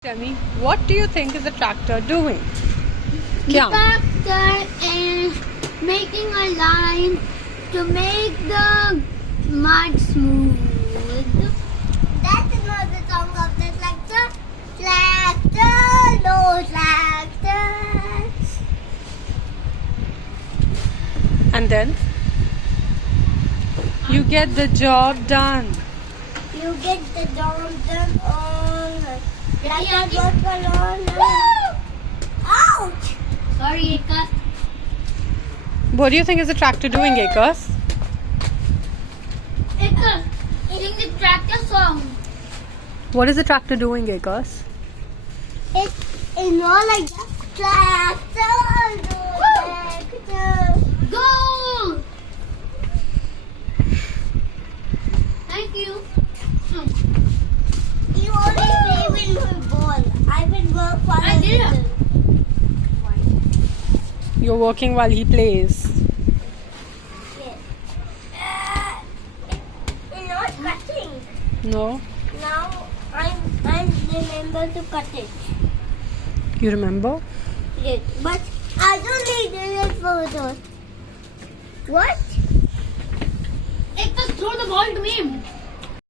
Tell me, what do you think is the tractor doing? The क्या? tractor is making a line to make the mud smooth. That is not the song of the tractor. Tractor, no tractor. And then you get the job done. You get the job done on. Like ouch! Sorry, Eka. What do you think is the tractor doing, Akas? Eka, sing the tractor song. What is the tractor doing, Akas? It's not like that. Tractor, tractor. Go! Thank you. You only play with ball. I will work while I did. You're working while he plays. Yes. It's not cutting. No? Now I'm remember to cut it. You remember? Yes, but I don't need it for those. What? Just throw the ball to me.